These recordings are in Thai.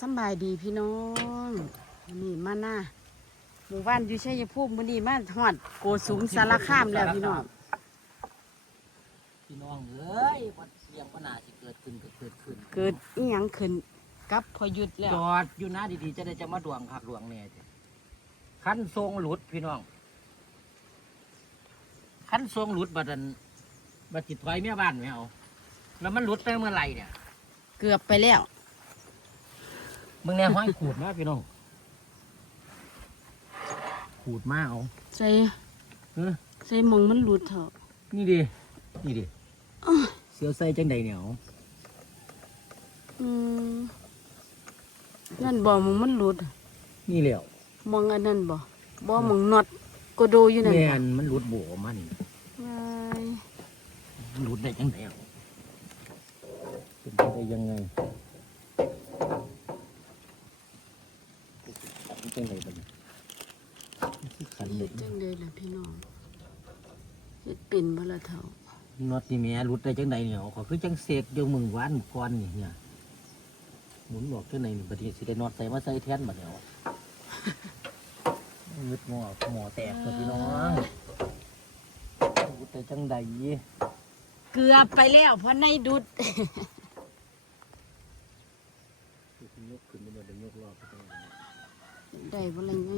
สำบายดีพี่น้องวันนี่มาหน้าหมู่บ้านอยู่ชัยภูมิวันนี้มาหอดโกสุมสารคามแล้วพี่น้องพี่น้องเอ้ยวัดเสียงปัญหาสิเกิดขึ้นก็เกิดขึ้นเกิดอีหยังขึ้นกับพอหยุดแล้วจอดอยู่นะดีๆจะได้จะมาดวงคักดวงเนี่ยคันทรงหลุดพี่น้องคันทรงหลุดบัดนันบัดจิตถอยเมียบ้านไม่เอาแล้วมันหลุดไปเมื่อไหร่เนี่ย เกือบไปแล้ว มึงเนี่ยห้อยขูดมาพี่น้องขูดมาเอาใส่เออใส่หมองมันหลุดเถอะนี่ดินี่ดิเสียวใส่จังใดเหนียวอืมนั่นบ่หมองมันหลุดนี่เหลียวหมองอันนั้นบ่บ่หมองน็อตกโดอยู่นั่นแม่บ่นมันหลุดโบมันว้ายมันหลุดได้จังใดเอาเป็นไปได้ยังไงมัน จังใดบัดนี้มันสิขันเหล็กจังไดล่ะพี่น้องเฮ็ดเป็นบ่ล่ะเฒ่าน็อตนี่แม่หลุดได้จังใดเนี่ยเขาคือจังเสกเดี๋ยวมึงหวานก่อนนี่เนี่ยหมุนบอกจังใดนี่บัดนี้สิได้น็อตใส่มาใส่แทนบัดเดี๋ยวงึดหม้อหม้อแตกเลยพี่น้องหลุดได้จังใดเกือบไปแล้วเพราะในดุดยกขึ้นมาเดี๋ยวยกรอบ ไปตรงนี้ได้บ่ล่ะไง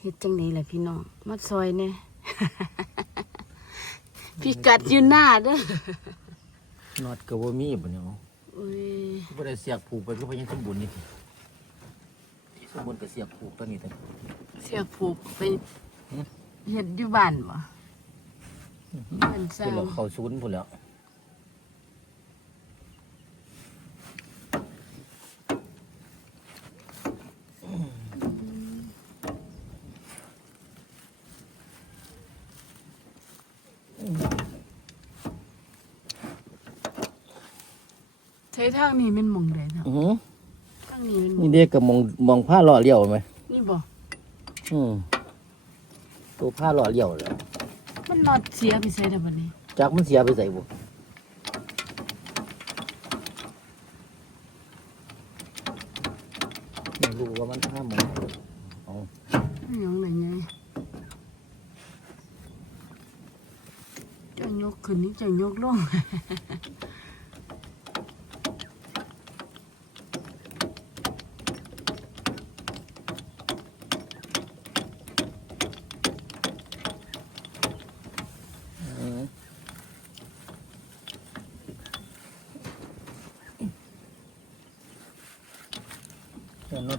เฮ็ดจังไดล่ะพี่น้องมาซอยแหน่พี่กัดอยู่หน้าเด้อน็อตก็บ่มีบ่เนี่ยอุ้ยบ่ได้เสียบผูกไปคือพยังสมบูรณ์นี่ที่สมบูรณ์ก็เสียบผูกตัวนี้แต่เสียผูกไปเฮ็ดอยู่บ้านบ่ บ้านสร้าคือเรางเข้าศูนย์พุ่นแล้วใช้ทางนี้แมันหมองใดเนาะอือหือทางนี้แมันหมอนี่งเด็กก็มองมองผ้าหล่อเลี้ยวไหม นี่บ่อืมตัวผ้าหล่อเลี้ยวเลย มันน็อตเสียไปใส่ได้บัดนี้จากมันเสียไปใส่บุไม่รู้ว่ามันผ้าหมองเอาอิหยังไหนไงจะยกขึ้นนี่จะยกลง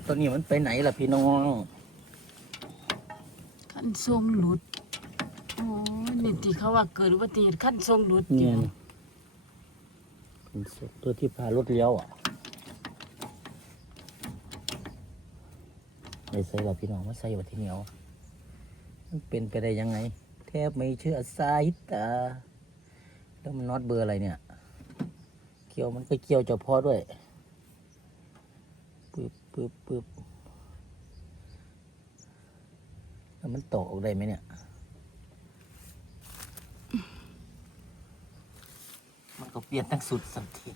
ต่รถตัวนี้มันไปไหนล่ะพี่น้องขั้นทรงหลุดโอ้ยนี่ที่เขาว่าเกิดอุบัติเหตุขั้นทรงหลุดเนี่อยยู่เป็นศพตัวที่พารถเลี้ยวอะไม่ใส่หรอกพี่น้องว่าใส่วัที่เหนียวมันเป็นไปได้ยังไง แทบไม่เชื่อสายตาแล้วมันน็อตเบอร์อะไรเนี่ย เกี่ยวมันก็เกี่ยวเฉพาะด้วย ปึ๊บปึ๊บแล้วมันตกออกได้ไหมเนี่ย มันก็เปลี่ยนทั้งสุดสันที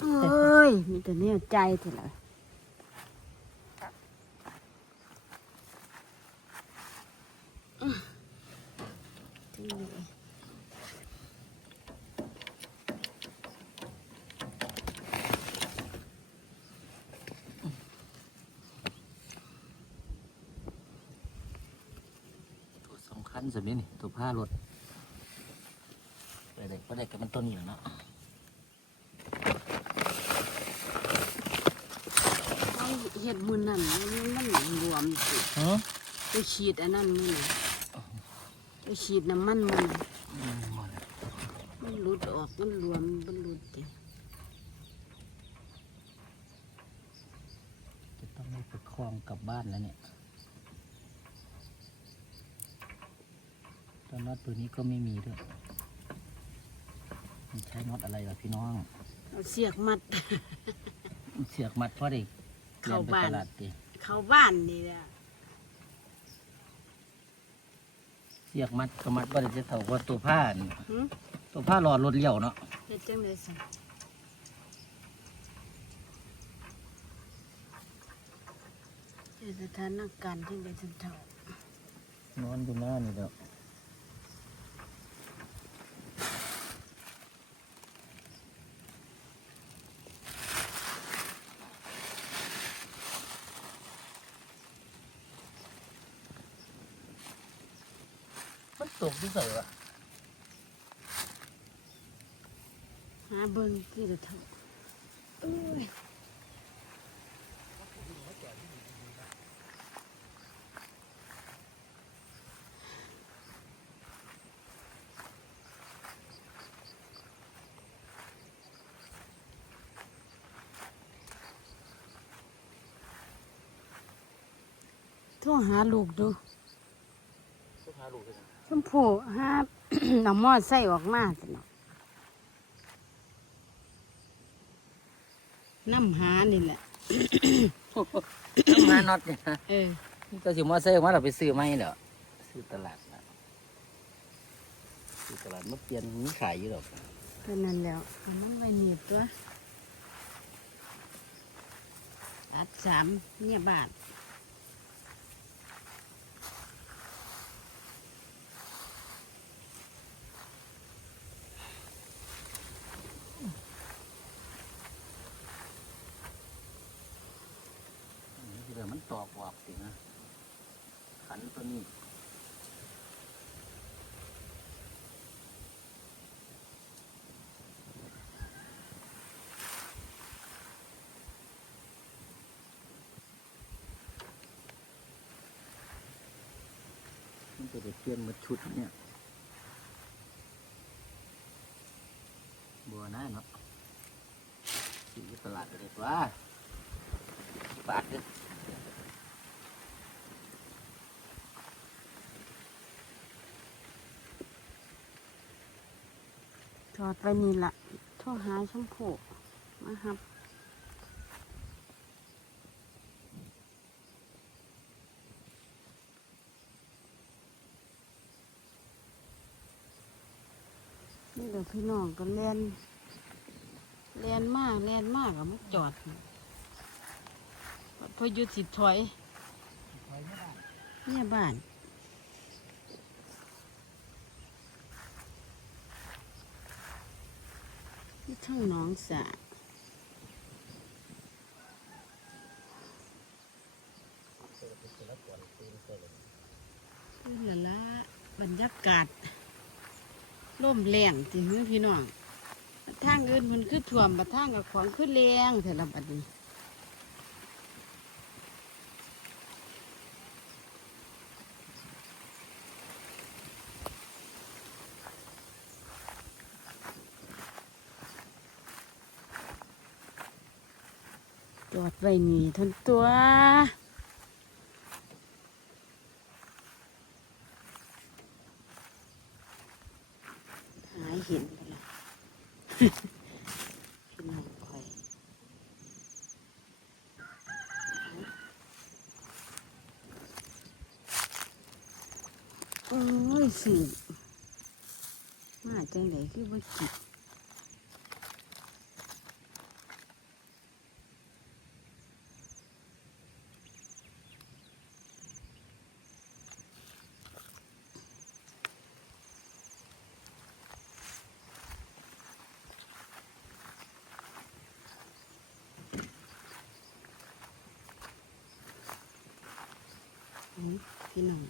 เอ้ย มีแต่เนี่ยใจเถอะละอื้อจังเลย ตัวสำคัญสุดนี่นี่ตัวผ้ารถไปได้ก็ได้กับมันต้นนี้แหล้วเนาะเอาเห็ดมือนั่นมันรวมสิฮะไปฉีดอันนั้นมือน่ะไปฉีดน้ำมันมันมันหลุดออกมันรวมมันหลุดติจะต้องได้ไปคล้องกลับบ้านแล้วเนี่ย ตอนน็อตตัวนี้ก็ไม่มีด้วยมันใช้น็อตอะไรล่ะพี่น้อง เอาเสียกมัด เสียกมัดเพราะเด็กเข้าบ้านตลาดดิเข้าบ้านนี่แหละสียกมัดก็มัดบ่ได้จะเท่ากับตัวผ้านี่หืมตัวผ้าหลอดรถเลี้ยวเนาะเฮ็ดจังได๋ซะเฮ็ดสถานการณ์ที่ได้จังเท่านอนอยู่หน้านี่เด้อ ตกที่ใส่วะหาเบิ่งที่ได้เท่าเอ้ยโทรหาลูกดู ต้องหาลูกด้วยนะ ชมพู่หาน้ำมอดใส่ออกมาสิเนาะน้ำหานี่แหละต้องหาน็อตเนี่ยนะเออนี่ก็สิมาใส่ออกมาเราไปซื้อไหมเด้อซื้อตลาดนะซื้อตลาดมาเปลี่ยนมีขายอยู่หรอกก็นั่นแล้วก็มันไปหนีบตัวอัดสามเนี่ยบาท นี่คือมัน ตอกวอกสินะ ขันตัวนี้มันจะได้เปลี่ยนมาชุดเนี่ย บัวหน้าเนาะซื้อตลาดเลยว่าบาทเด้อ จอดไปนี่ละโทรหาชมพู่มาครับนี่เดี๋ยวพี่น้องก็เล่นเล่นมากเล่นมากก็มาจอดพอหยุดสิถอยเนี่ยบ้าน ที่ทั้งน้องสาคือละละบรรยากาศร่มแรงจริงพี่น้องทางอื่นมันคือถ่วมบัดทางกับของคือแรงแต่ละบัดนี้ อดไว้นี่ทนตัวหาเห็นไปละพี่น้องคอยโอ้ยสิมาจังไดคือบ่จิต อืม พี่น้อง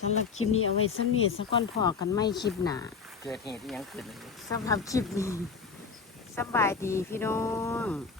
สำหรับคลิปนี้เอาไว้สักนิดสักก้อนพอกันไม่คลิปหนาเกิดเหตุอิหยังขึ้นสำหรับคลิปนี้สบายดีพี่น้องส